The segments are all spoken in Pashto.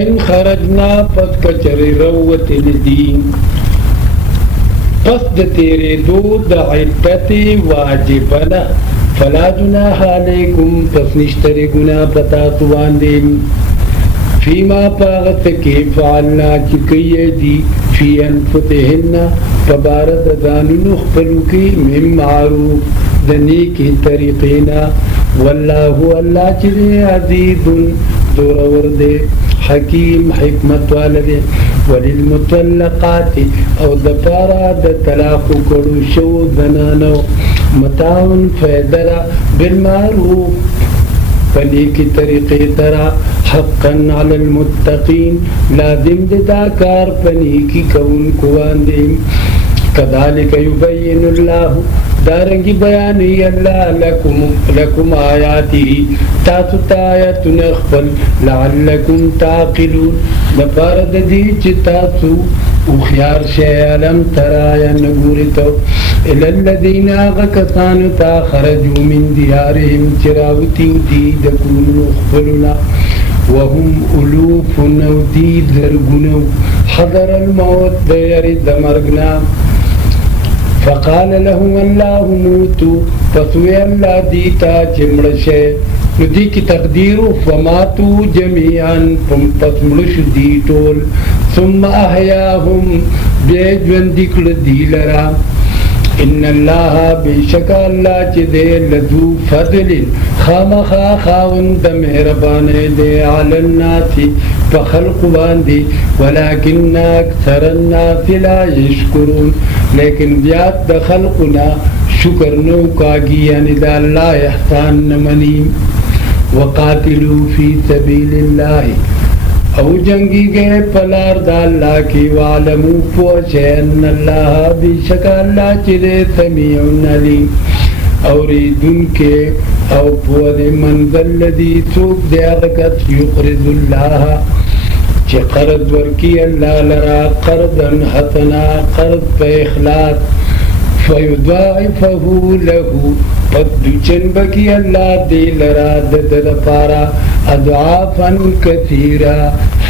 ان خرجنا پس کچری روت الدین پس د تیرے دو د عدت واجبنا فلا جناح علیکم پس نشتر گناہ پتا سواندیم فیما پاغت کی فعلنا چکی دی فی انفتهن فبارد دانو نخبلو کی من معروف دنی کی طریقینا واللہ اللہ چلے عزیز دور ورده حکیم حکمت والده وللمطلقات او دپارا د طلاق کړو شو زنانو متاعن فیدرا بالمعروف پنیکی طریقی ترا حقا علی المتقین لازم دا کار پنیکی کون کواندیم کذالک یبین اللہ دارنگی بیانی اللہ لکم آیاتی تاسو تایت نخفل لعلکم تاقلون دپارد دی چی تاسو اخیار شیعلم ترایا نگورتو الالذین آغا کسانو تا خرجو من دیارهم چراوتیو دی دکون اخفلنا وهم الوف نو دی درگنو حضر الموت دیر دمرگنا فقال لهم الله موتوا فسوی اللہ دیتا چمڑشے ندی کی تقدیر فماتوا جميعا پس مڑش دی ٹول ثم احیاهم بیجون دکل دی لرا ان اللہ بیشک اللہ چی دے لذو فضل خامخا خاوند مہربانے دے علی الناس فخلق باندی ولیکن اکثر الناس لا یشکرون لیکن بیاد دا خلقنا شکر نو کاگی یعنی دا اللہ احسان نمنیم وقاتلو فی سبیل اللہ او جنگی گئے پلار دا اللہ کی وعلمو پوچھے ان اللہ بیشک اللہ چلے سمیعن علیم اوریدن کے او پود منزل لدی سوک دے اغکت یقرض اللہ چی قرض ورکی اللہ لرا قرضا حسنا قرض پہ اخلاص فیضاعفہ لہو قد چنبکی اللہ دی لرا دد پارا اضعافا کثیرا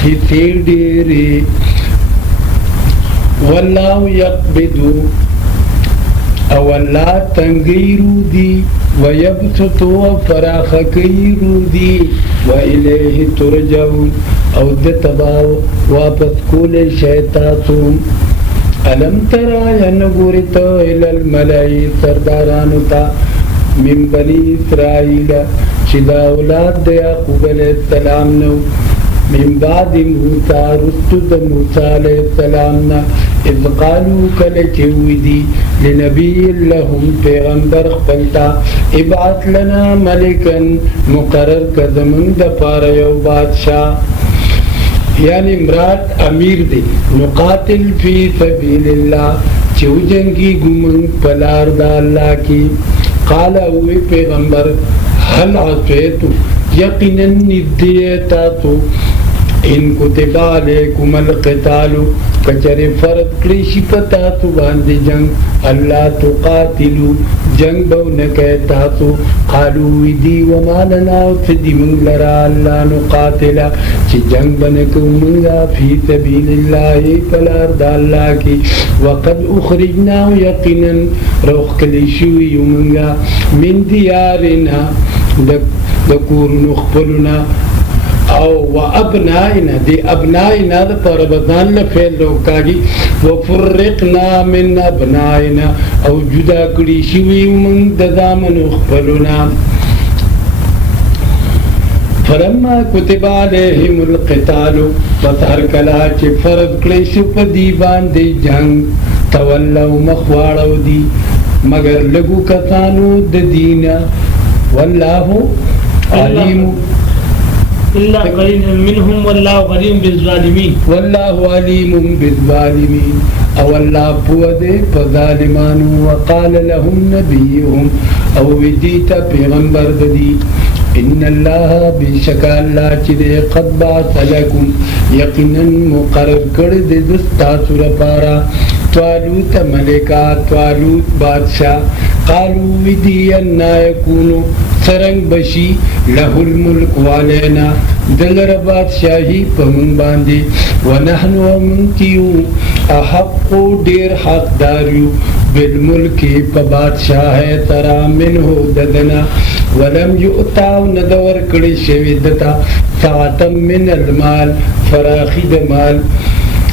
حسیر دیری واللہ یقبدو او اللہ تنگیرو دی ویبسطو فراخکیرو دی وإلیہ ترجعون او دتباو واپس کول شیطاتون علم ترا ینگورتو الالملائی سردارانو تا من بنی اسرائیل چدا اولاد د یعقوب علیہ السلام نو من بعد موسیٰ رستو د موسیٰ علیہ السلام نا اذ قالو کلچوی لنبی لهم پیغمبر خپلتا ابعث لنا ملکن مقرر کدمن د پار یو بادشاہ یعنی مراد امیر دی نقاتل فی سبیل اللہ چو جنگی گمن پلار دا اللہ کی قال اوی پیغمبر حل عصیتو یقینا ندیتاتو ان کتب علیکم القتالو کچر فرد کلیشی پتاتو باندی جنگ اللہ تقاتلو جنگ بو نکیتاتو قالو ویدی وما لنا فدی من لرا اللہ نقاتلا چی جنگ بنکو منگا فی سبیل اللہ پلار دا اللہ کی وقد اخرجنا یقینا روخ کلیشوی منگا من دیارنا دکور نخبلنا او و ابنائنا دی ابنائنا دا پر بزان لفیل روکاگی و فرقنا من ابنائنا او جدا کری شوی من دزامن اخبرنا فلما کتب علیہم القتال وطہر کلا چی فرد کلی شپ دیبان دی جنگ تولو مخوارو دی مگر لگو کسانو دینا واللہ علیم اللہ قلیل منہم واللہ غلیم بالظالمین واللہ علیم بالظالمین او اللہ پودے فظالمانو وقال لهم نبیهم او ویدیتا پیغمبر دی ان اللہ بشک اللہ چلے قد بعث لکم یقینا مقرر کرد دستا سر پارا طالوت ملکا طالوت بادشاہ قالو ویدی انا یکونو سرنگ بشی له الملک والینا دلر بادشاہی پا من باندی ونحنو منکیو احقو دیر حق داریو بالملکی پا بادشاہ ترا منہو ددنا ولم یؤتاو ندور کڑی شوی دتا ساعتم من المال فراخی دمال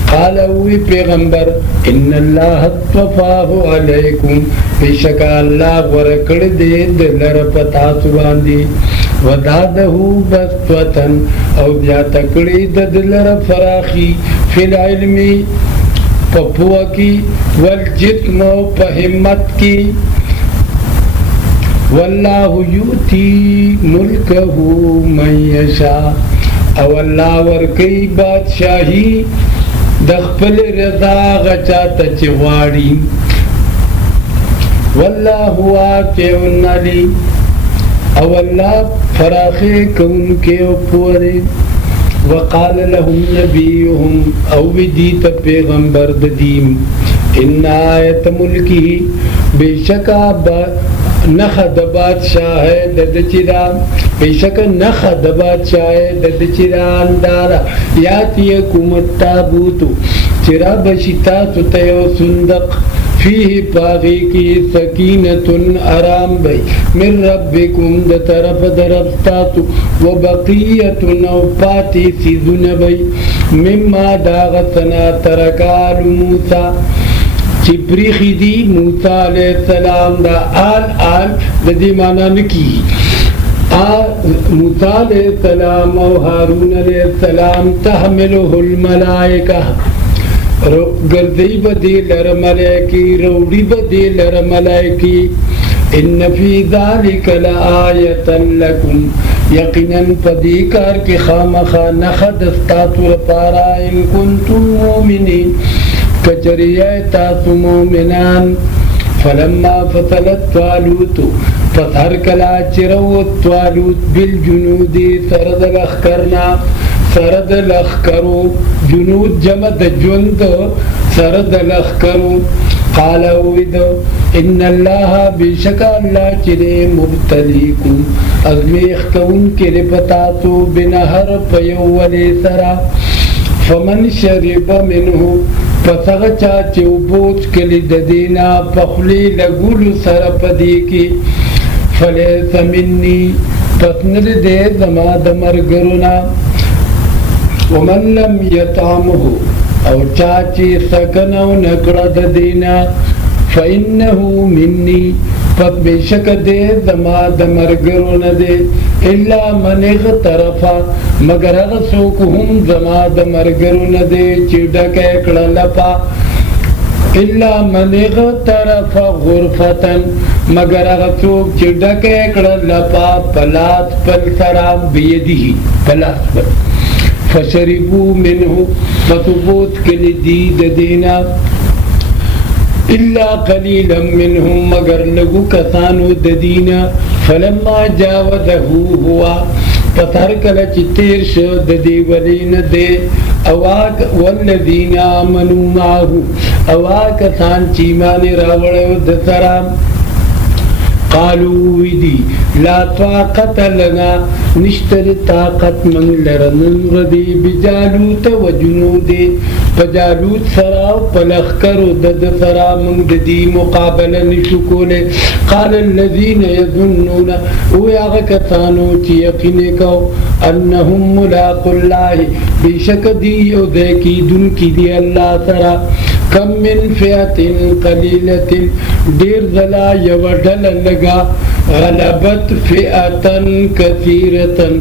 قال اوی پیغمبر ان اللہ اطفاہو علیکم بیشکا اللہ ورکڑ دے دلر پتاسو باندی ودادہو بسطوتن او بیا تکڑی دلر فراخی فی العلمی پپوا کی والجسم پا ہمت کی واللہ یوتی ملکہو من یشا او اللہ ورکی بادشاہی دخپل رضا غچاتا چغاڑی واللہ واقع علی او اللہ فراخی کون کے پورے وقال لهم نبیهم او بدیت پیغمبر ددیم ان آیت ملکی بے شکا نخد بادشاہ دد چرا بے شک نخد بادشاہ دد چرا اندارا یاتیکم التابوتو چرا بشتا ستیو صندق فیہ پاغی کی سکینتن آرام بی من ربکم دا طرف دربستاتو و بقیتن او پاتی سیزن بی مما داغتنا ترکال موسیٰ چی پریخی دی موسیٰ علیہ السلام دا آل دا دی مانا نکی موسیٰ علیہ السلام و حارون علیہ السلام تحملہ الملائکہ گردی بدی لر ملائکی روڑی بدی لر ملائکی ان فی ذالک لآیتا لکم یقیناً پدیکار کی خامخا نخد استاتور پارا ان کنتم مومنین کچریہ تاسو مومنان فلما فصلت طالوت فثر کلا چروت طالوت بالجنود سرد لخکرنا سرد لخکرو جنود جمد جند سرد لخکرو قال اویدو ان اللہ بشک اللہ چرے مبتلیکم ازمیخ کون کے رپتاتو بنہر پیولی سرا فمن شرب منہو پسغ چاچے بوچ کلی ددینا پخلی لگول سر پدی کی فلیس منی پسنر دے زما دمرگرنا ومن لم یطعمہو او چاچی سکنو نکڑد دینا فإنہو منی پس بیشک دے زما دمرگرو ندے اللہ من اغترفا مگر اغسوکہم زما دمرگرو ندے چیڈک اکڑا لپا اللہ من اغترفا غرفتن مگر اغسوک چیڈک اکڑا لپا پلاس پل سرام بیدی پلاس پل فشربو منہو فثبوت کلی دید دینا الا قلیلا منہم مگر لگو کسانو ددینا فلما جاوزہو ہوا پتھر کلچ تیر شو ددی ولین دے اواک والذین آمنوا معہو اواک سان چیمانی راوڑو دسرام قالوا ویدی لا طاقت لنا نشتر طاقت من لرنن ردی بجالوت و جنودی پجالوت سراو پلخکر دد سرا من ددی مقابل نشکولے قال الذین یظنون اوی آغا کسانو چی یقین کو انہم ملاق اللہ بیشک دیو دیکی دن کی دی اللہ سرا کم من فیات قلیلت دیر ذلا یوڈل لگا غلبت فئتن کثیرتن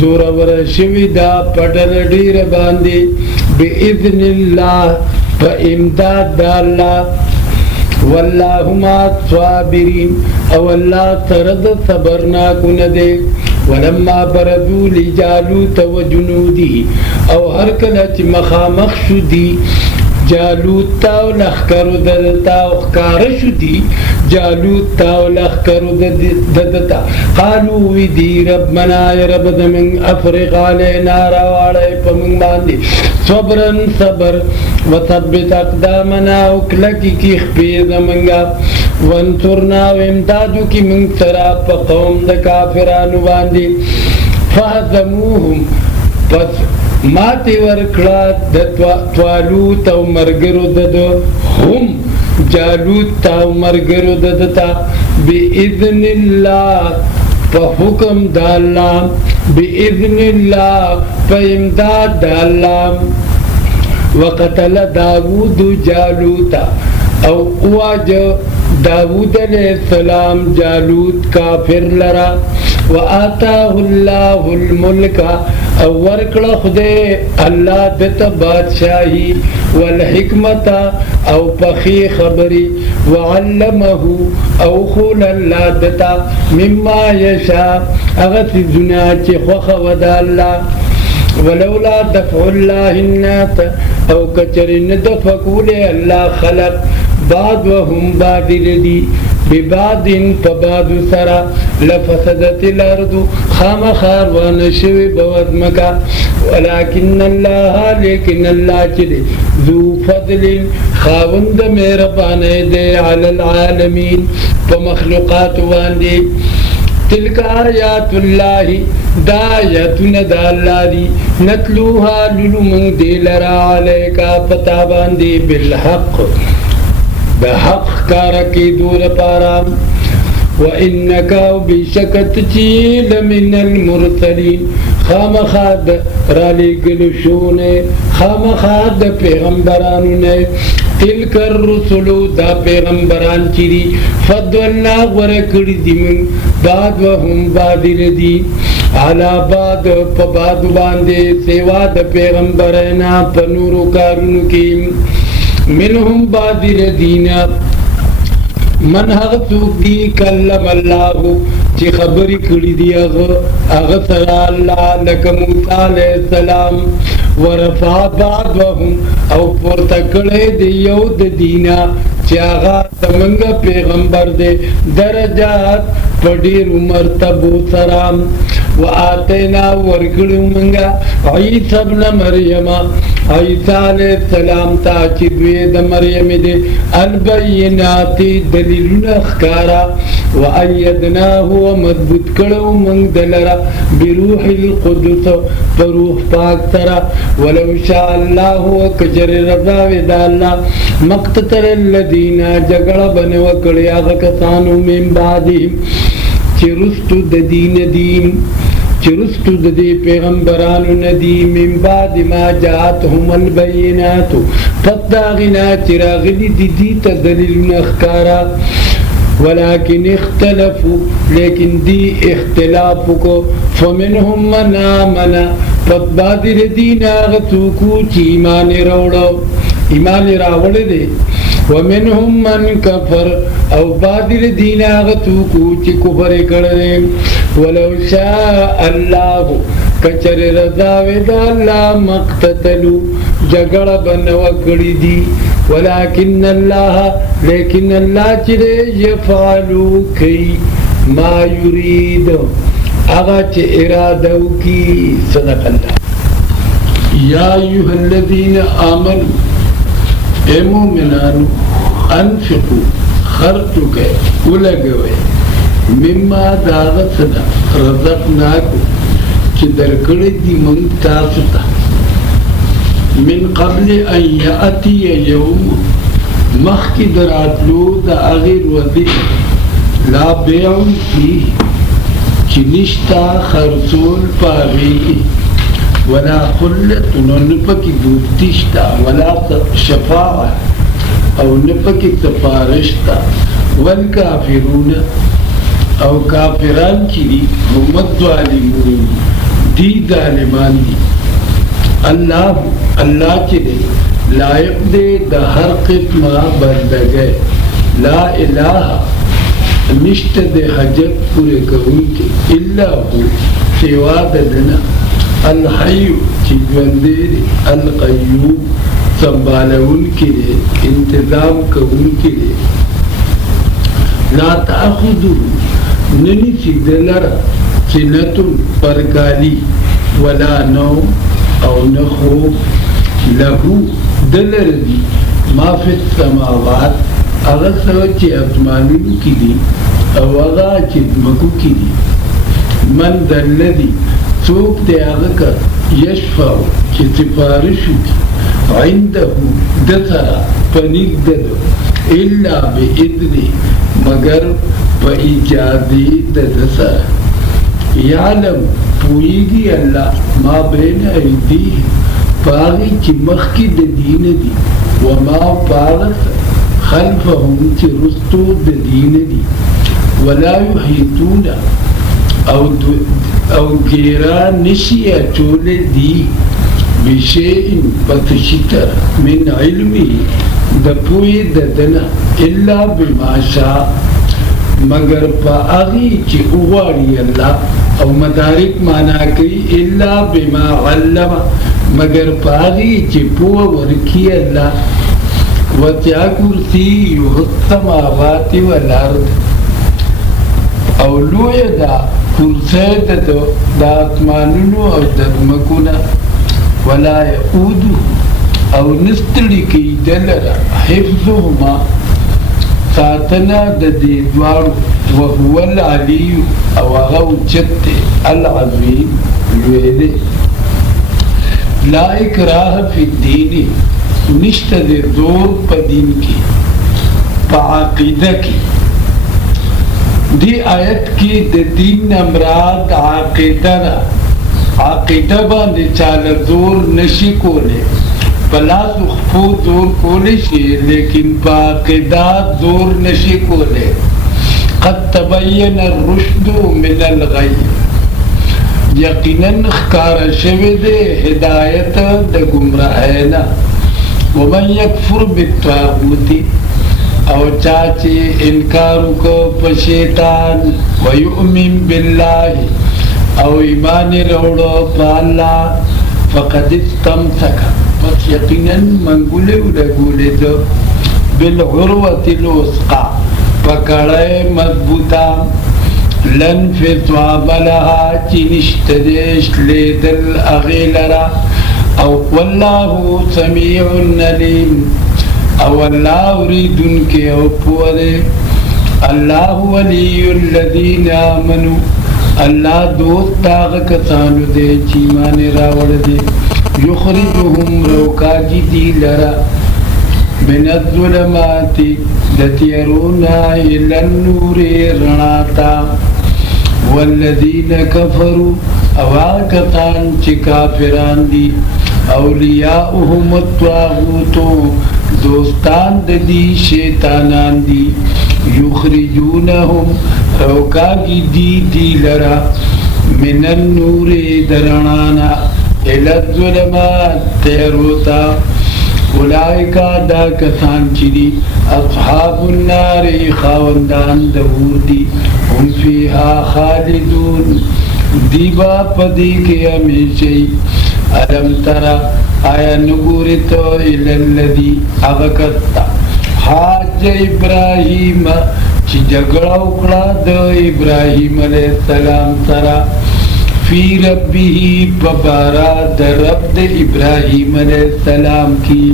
زورور شویدہ پڑل دیر باندی بإذن اللہ پا امداد دا اللہ واللہ ما صابرین او اللہ سرد صبرنا کندے ولما بردو لجالوت و جنودی او ہر کلچ مخامخ شدی جالوت تاو لخکرو ددتا اخکارشو دی جالوت تاو لخکرو ددتا قالو وی دی رب منای رب دمن افرق علینا روارے پمنگ باندی صبرن صبر و ثبت اقدامنا اکلکی کی خپیر منگا وانصرنا و امدادو کی منگ سرا پا قوم دا کافرانو باندی فہزموہم پس ماتی ورکړه د طالوت او مرګرو د هم جالوت او مرګرو د تا باذن الله په حکم د الله باذن الله په امداد د الله وقتل داوود جالوت او واج داوود علیہ السلام جالوت کافر لرا وآتاه الله الملک او ورکړه خدای الله دته بادشاہي والحکمت او پخی خبری وعلمه او خول الله دته مما یشاء هغه دنیا چې خوخه ودا الله ولولا دفع الله الناس او کچرن دفقول الله خلق بعد وهم بادل دی ببعد فبعد سرا لفسدت الارض خام خاروان شوی بود مکا ولكن الله لیکن اللہ چلے ذو فضل خاوند مہربانے دے علی العالمین فمخلوقات واندے تلک آیات اللہ دا آیاتون دا اللہ دی نتلوها للمن دی لرا علیکا پتابان دی بالحق بحق کارکی دور پارام وَإِنَّكَ بِشَكَتْ چِيلَ مِنَ الْمُرْسَلِينَ خام خاد رالی گلشونے خام خاد پیغمبرانونے تلک الرسلو دا پیغمبران چیری فضلنا ورکڑی دی من بعد وهم بادل دی علا بعد پا بعد باندے سیوا دا پیغمبرنا پا نورو کارنو کیم منهم بادل دینا من هغه څوک دی کلم الله چې خبرې کړې دي هغه سره الله لکه موسی علیه السلام ورفع بعضهم او پورته کړی دی یو د دینا چې هغه زمونږ پیغمبر دی درجات په ډېرو مرتبو سره وآتینا ورکړو مونږ عیسی ابن مریم عیسی علیه السلام ته چې دوی د مریم دی البینات دلیلونه ښکارا وأیدناه ومضبوط کړو مونږ دلرا بروح القدس په روح پاک سره ولو شاء الله کجر رضا د الله مقتتل الذین جګړه بنو کړی هغه کسانو من بعدهم چې رستو د دین چرستو د دې پیغمبرانو ندی من بعد ما جاءتهم البینات فتاغنا چراغلی دی ته دلیلونه ښکارا ولكن اختلفوا لیکن دی اختلاف کو فمنهم من آمن فبعد الذين غتوکو چی ایمان راوړ دي ومنهم من كفر او بعد الذين غتوکو چی کفر کړل ولو شاء الله کچر رضا ود الله مقتتلوا جګړه بنو کړی دي ولكن الله لیکن الله چې يفعلوا کی ما يريد هغه چې اراده وکي صدق الله یا ایها الذين آمنوا اے مومنانو انفقوا خرج کړئ ولګوئ مما داغتنا رزقناکو چه درکڑی دی من تاسو تا من قبل ان یاتی یوم مخی دراتلو دا اغیر وزی لا بیعن کی چه نشتا خرسول پاغی ولا خلت نپکی دوتیشتا ولا شفاعة او نپکی سفارشتا والکافرون او کافران کی دی هم ظالمون دی ظالمان دی اللہ چی دی لائق دے دا ہر قسمہ بندگے لا الہ نشت دے حجت پورے کون کے اللہ ہو سوا ددنا الحیو چی جوندے دی القیوم سنبالون کے لئے انتظام کون کے لئے لا تأخذو ننی چی دلر سنتون پرکالی ولا نوم او نخوف لہو دلر دی ما فی السماوات اغا سوا چی اتمانون کی دی او اغا چی دمکو کی دی من دلدی سوک دے اغا کر يشفع چې سفارش وکړي عنده د سره په نزد ده الا باذنه مگر په اجازې د سره يعلم پويږي الله ما بين ايديه پاغي چې مخکې د دین دي وما پاغت خلفهم چې رستو د دین دي ولا يحيطون او ګیرا نشي اچول دي بشيء پتشتر من علمه د پوی د دنا الا بما شاء مگر پاغي چې وغواړي الله او مدارک معنا کوي الا بما علم مگر پاغي چې پوه ورکی الله وتیا کرسی السماوات والارض او لوی دا کرسی د اسمانونو او د ځمکو ولا يؤود او نستړي کیدل حفظهما ساتنا د دې دوار وهو العلي او هغه چت العظیم لوی لا اکراه فی الدین نشته د زور په دین کې په عقیده کې دی آیت کې د دین مراد عقیده نه عقیده باندې چاله زور نشي کوله پلاس خو زور کولی شي لیکن په عقیده زور نشي کوله قد تبين الرشد من الغي یقینا خکار شوی دی هدایت د گمراهینا ومن یکفر بالطاغوت او چاچی انکار کو په شیطان ویؤمن بالله او ایمان روڑو په الله فقد استمسك پس یقینا منګولې ولګولې دو بالعروة الوثقى پکړې مضبوطه لن فصواب لها چنشتدش لیدل اغیلرا او والله سمیع علیم او اللہ اوریدن کے او پورے اللہ ولی الذین آمنوا اللہ دوست داغ کسانو دے چیمان راوڑ دے یخرجهم روکاجی دی لرا من الظلمات دتیرونا الى النور رناتا والذین کفروا اواکتان چی کافران دی اولیاؤهم الطاغوت دوستان دی شیطانان دی یخرجونهم روکاگی دی لرا من النور درنانا الى الظلمات تیروتا اولائکا دا کسان چی اصحاب النار خاوندان دور دی هم فیها خالدون دیبا پدی کے ہمیشہی علم ترا آیا نگوری تو الالذی اغکتا حاج ابراہیم چی جگڑا اکڑا دو ابراہیم علیہ السلام ترا فی ربی پبارا در رب د ابراہیم علیہ السلام کی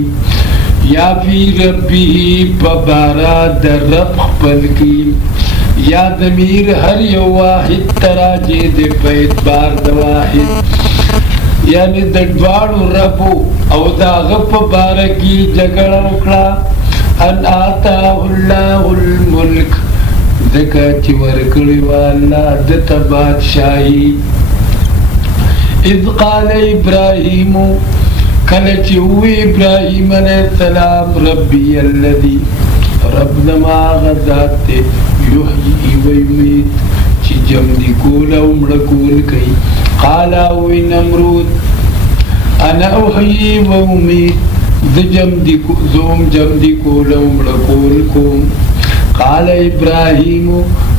یا فی ربی پبارا در رب خپل کی یا ضمیر ہر یو واحد تراجے دے پیت بار دا واحد یعنی د دوارو ربو او دا غپ بارکی جگڑ اکڑا ان آتاه اللہ الملک دکا چی ورکڑی والا دتا بادشاہی اذ قال ابراہیم کلچی ہوئی ابراہیم علیہ السلام ربی اللذی رب نما غذات تے یحیی ویمید چی جم دی کولا امرکول کئی قالا وی نمرود انا احیی ویمید زوم جم دی کولا امرکول کوم قال ابراہیم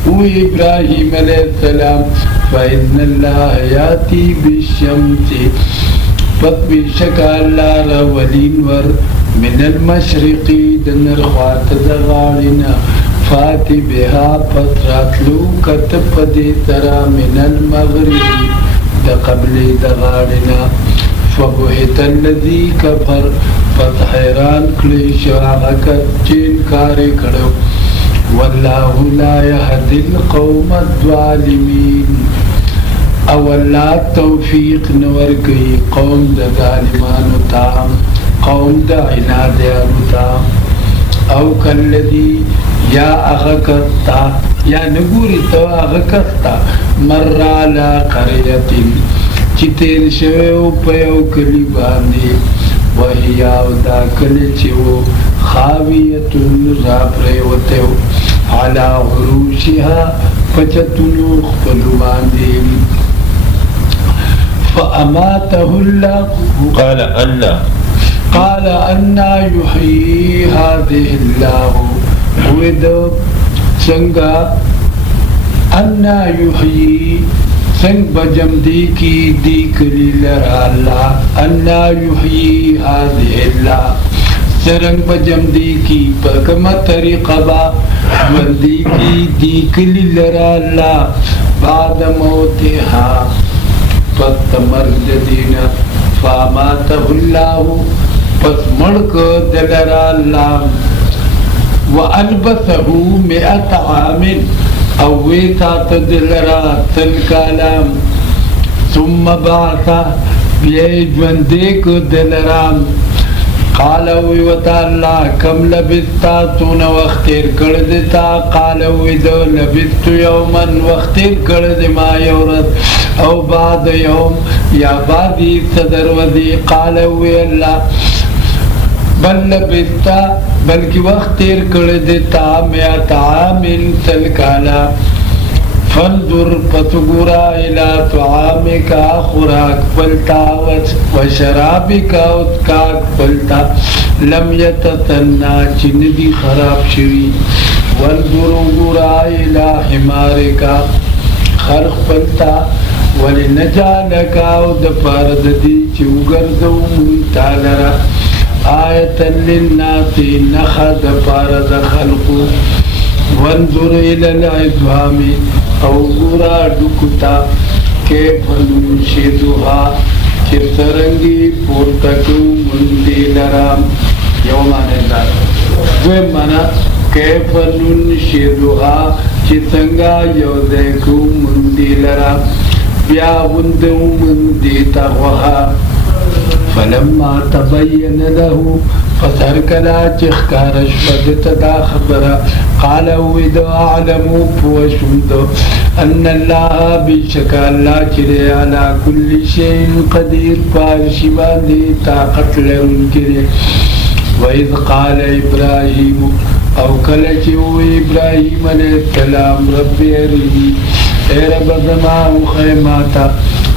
وی ابراہیم علیہ السلام فإذن اللہ یاتی بالشمس پت بشکا اللہ راولین ور من المشرقی دنر خوات دغارنا فاتی بها پتراتلو کتب دی ترا من المغربی دا قبل دغارنا فبحت الذی کفر فتحیران کلیش آغاکت چین کاری کرو واللہ لا یهدی القوم الظالمین او الله توفیق نور کئی قوم دا ظالمانو تا قوم دا عنادیانو تا او کالذی یا اغکتا یا نگوری تو اغکتا مر علا قریتن چی تیر شویو پیو کلی باندی وحیاو دا کلی چیو خاویتن را پریوتیو علا عروشها پچتنو خپلو باندی فأماته الله قال أنا يحيي هذه الله ودو سنگا أنا يحيي سنگ بجم دی کی دی کلی لرا اللہ أنا يحيي هذه الله سرنگ بجم دی کی پکم طریقہ با وردی کی دی کلی لرا اللہ بعد موتها پت مرد دینا فاماته الله پس مڑک دلرا اللہ وألبسه 100 عام اویتا تدلرا تلکالام ثم بعث بیجوندیک دلرام قالوی وطا اللہ کم لبستا تون وقتیر کردتا قالوی دو لبستو یوما وقتیر کرد ما یورد او بعد یوم یا بعدی صدر وزی قالوی اللہ بل لبستا بلکہ وقت تیر کردتا 100 عام تلکالا فانظر پتگورا الى طعامکا خوراک پلتا وشرابکا اتکاک پلتا لم یتتنا چندی خراب شوی وانظر گورا الى حمارکا خرق پلتا ولنجالکا دپارد دی چوگردو منتالرا آیتا للناس نخد پارد خلقو وانظر الى العظام او گورا ڈکتا کیف ننشدها چی سرنگی پورتکو مندی لرام یو مانے دار دوی مانا کیف ننشدها چی سنگا یو دیکو مندی لرام بیا غندو مندی تغوها فلما تبين له فسركلا چخکارش بدت دا خبرا قال ویدو اعلمو پوشمدو ان اللہ بشکا اللہ چرے علا کل شئین قدیر پارشی باندی طاقت لرن کرے وَإِذْ قَالَ إِبْرَاهِيمُ او کلچو ابراہیم علیہ السلام رب ارنی اے رب زمان خیماتا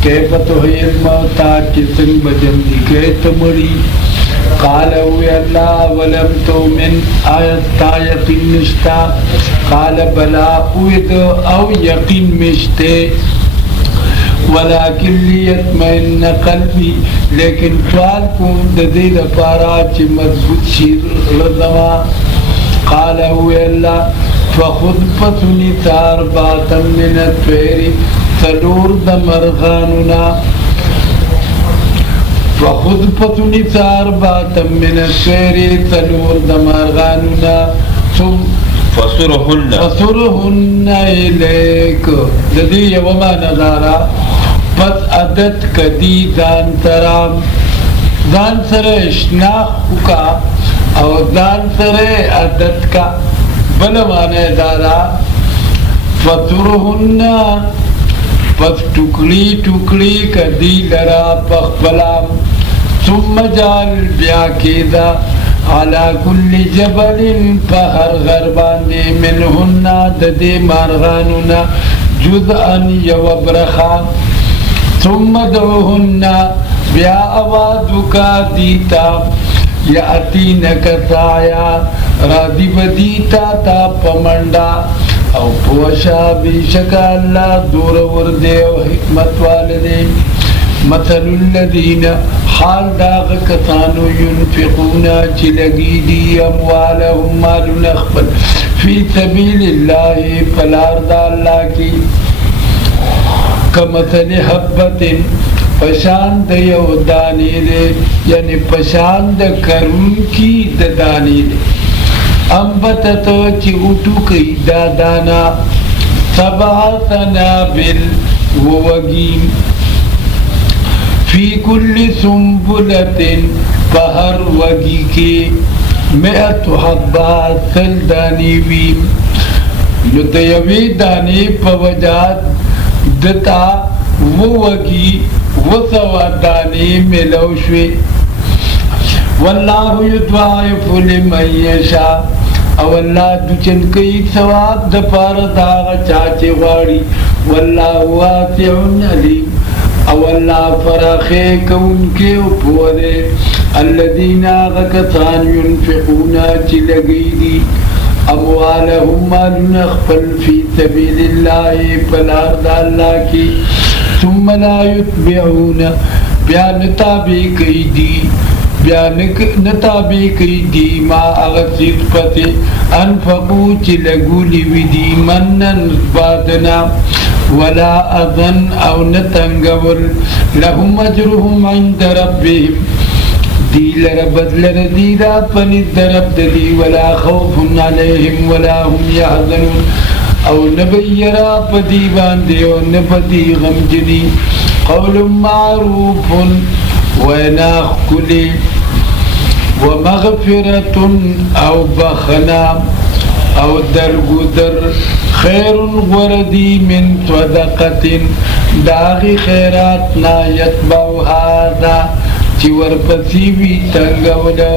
کیف تحیی الموتا کسن بجم دی کیت مری قالو یا اللہ ولم تؤمن آیت تا یقین نشتا قال بلا اوید او یقین مشتے ولكن ليطمئن قلبي لیکن سوال کو ددید پارا چی مضبوط شیر رضوا قال هو اللہ فخذ پسنی تار باتم من الطیر سلور دمرغاننا فخذ پسنی تار باتم من الطیر سلور دمرغاننا ثم فصرهن الیک ددی وما نظارا پس عدد کدی دان ترام دان سر اشناخ کا او دان سر عدد کا بلوانے دارا فصرهن پس ٹکڑی ٹکڑی کدی لرا پخبلام ثم جال بیا کیدا على كل جبل فهر غربان منهن ددي مارغاننا جزءا يوبرخا ثم دعوهن بیا آوازك دیتا یأتینک سایا رادی بدیتا تا پمنڈا او پوشا بیشکا اللہ دور وردے و حکمت والدے مثل الذین حال داغ کسانو ينفقون چلگی دی اموالهم مال نخبل فی سبیل اللہ پلارد اللہ کی کمثل حبت پشاند یو دانی دے یعنی پشاند کرون کی دانی دے انبتتو چی اٹو کئی دادانا 7 سنابل ووگیم فی کل سنبلت پہر وگی کے مئت حبہ سل دانی ویم نو دیوی دانی پوجاد دتا ووگی وسوا دانی ملوشوی واللہ یضاعف لمن یشاء او اللہ دوچن کئی ثواب دپار داغ چاچے غاڑی واللہ واسع علیم او اللہ فراخے کون کے اپورے الذین آغا کسان ينفقون چلگئی دی اموالهم مالن اخفل فی سبیل اللہ پلارد اللہ کی ثم لا يتبعون بیان تابع کئی دی نتابع کئی دی ما اغسید پتے انفقو چلگولی وی دی منن بادنا ولا اذن او نتنگور لهم اجرهم عند ربهم دی لربدل ردیدا پنید رب دی ولا خوف علیهم ولا هم يحزنون او نبیرا پدی باندے او نبدی غمجنی قول معروف وناخ کلی ومغفرة او بخنا او درگودر خیر وردی من صدقت داغی خیراتنا یتبع هذا چی ورپسیوی تنگولا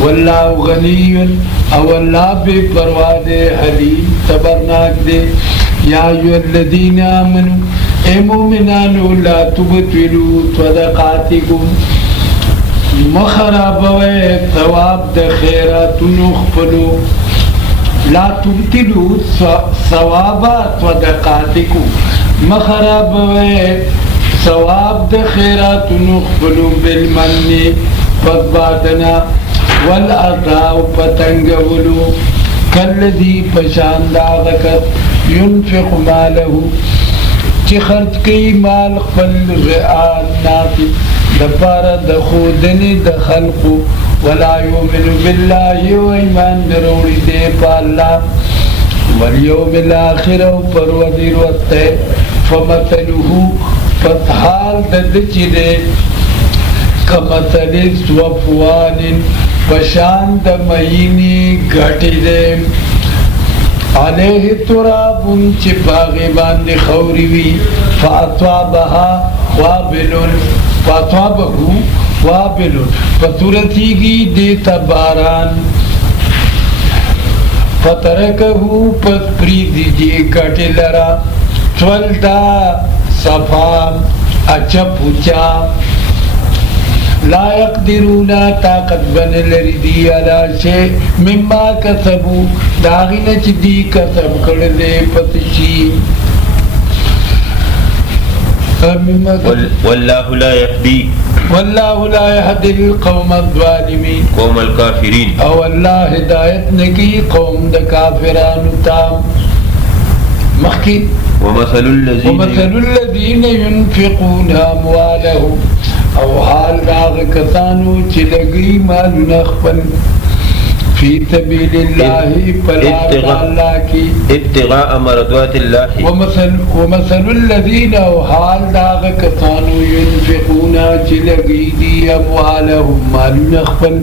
واللہ غنی او اللہ بے پرواد حلیم صبرناک دے یا ایوہ الذین آمنوا اے مومنانو لا تبطلوا صدقاتکم مخرابوے ثواب د خیراتونو خپلو لا تبطلوا ثواب صدقاتکم مخرابوے ثواب د خیراتونو خپلو بالمن پسبادنا والعطاء پتنگولو کالذی پشاندازکت ينفق ماله چی خرچ کئی مال خپل رعان ناسی دپارا دخودن دخلقو ولا یؤمن باللہ و ایمان دروڑی دے پا اللہ والیوم الاخر و پروردی روتے فمثلہو پس حال ددچی دے کمثل صفوان پشان دمینی گھٹی دے علیہ تراب چی باغی باندی خوری وی فاطوابہا وابلن فاطوابہو وابلن فتورتی گی دیتا باران فترکہو پس پریدی جی کٹی لرا چولتا صفان اچھا پوچا لا يقدرون طاقت بن لردی علا شے مما کسبو داغین چدی کسب کردے پتشی واللہ لا يهدی القوم الظالمین قوم الكافرین او اللہ ہدایت نکی قوم دا کافرانو تام مخی ومثل الذین ينفقون اموالهم او حال داغ کسانو چی لگی مالو نخفل فی سبیل اللہ پلار اللہ کی ابتغاء مرضات اللہ ومثل الذین او حال داغ کسانو ينفقونا چی لگی دی اموالهم مالو نخفل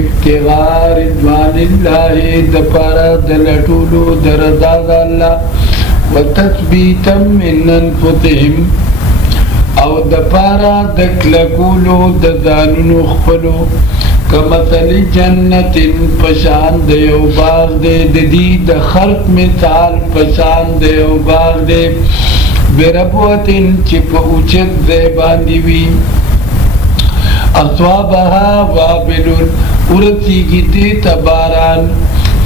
ابتغاء رضوان اللہ دپارا دلٹولو درزاد اللہ وتثبیتا من انفسهم او دپارا دکلکولو دزانونو خپلو کمثل جنت پشان دیو باغ دے دی د خلق مثال پشان دیو باغ دے بربوتن چپ اوچت زیباندی وی اصوابها وابلون ارسی گی دے تباران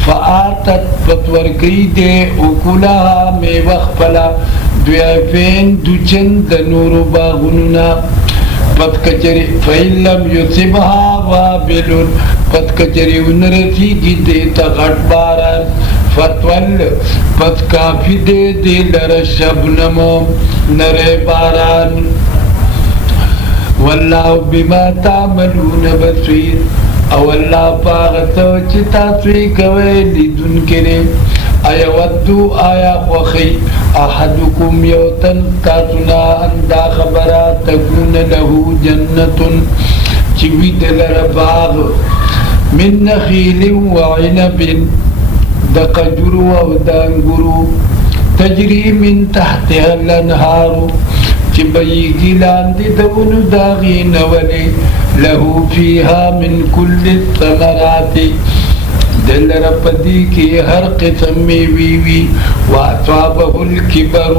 فآتت پتورکی دے اکولها میں وخپلا دویفین دوچند نورو باغنونا پت کچری فَإِن لَمْ يُصِبْهَا وَابِلٌ پت کچری انرسی کی دیتا غٹ باران فتول پت کافی دے لر شبنمو نرے باران واللہ بما تعملون بصیر او اللہ پاغتو چتا سوی کوئی لیدن کرے ایودو آیا خوخی احدکم یوتن تاتنا اندا خبرا تکون له جنتن چوی دلر باغ من نخیل و عنب د قجرو او د انګورو تجری من تحتها الانهار چې بهیږي لاندې د ونو د هغې نه ولې له فیها من کل الثمرات دلره په دې کې هر قسم میوې وي واصابه الکبر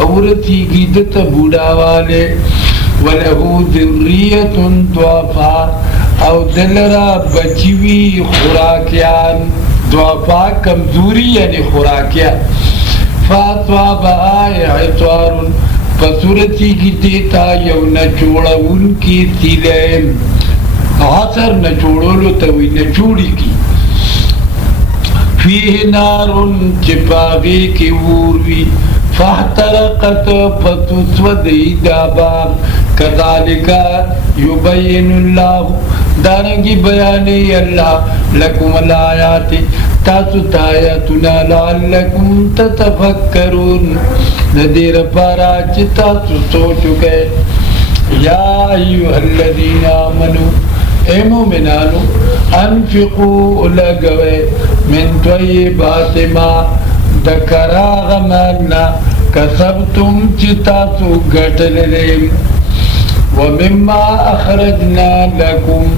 او رسیږي ده ته بوډاوالی وله ذریة ضعفاء او دلره بچي وي خوراکیان ضعفاء کمزوری یعنی خوراکیان فاصابها اعصار فصورتی کی دیتا یو نچوڑاون کی تیلیم عصر نچوڑولو توی نچوڑی کی فیه نارن چپاغی کی ووروی فاحترقت فتسود دابا کذالکا یبین اللہ دارنگی بیانی اللہ لکم الآیات تاسو تایاتنا لعلکم تتفکرون ندیر پارا چتا سوچو گئے یا ایوہ الذین آمنو اے مومنانو انفقو لگوے من طیبات ما دکراغ مالنا کسبتم چتا سو گھٹل لیم ومما اخرجنا لکم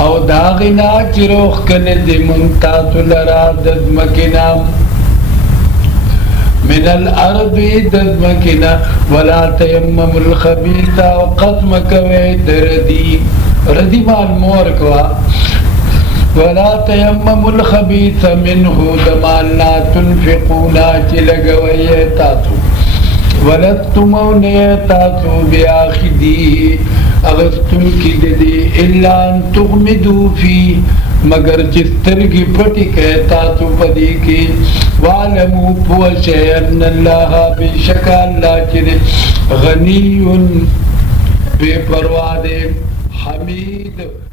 او داغنا چروخ کندی منتاسو لرا دزمکنا من الارض دزمکنا ولا تیمم الخبیث او قسم کوئی دردی ردی مال مور کوا ولا تیمم الخبیث منه دمالنا تنفقونا چلگوئی تاسو ولستم تاسو بیاخدی اغستم کی دی الا ان تغمدو فی مگر چسترگی پٹی کہتا تو پدی کی وعلمو پوشے ان اللہ بشکا اللہ چرے غنی بے پروادے حمید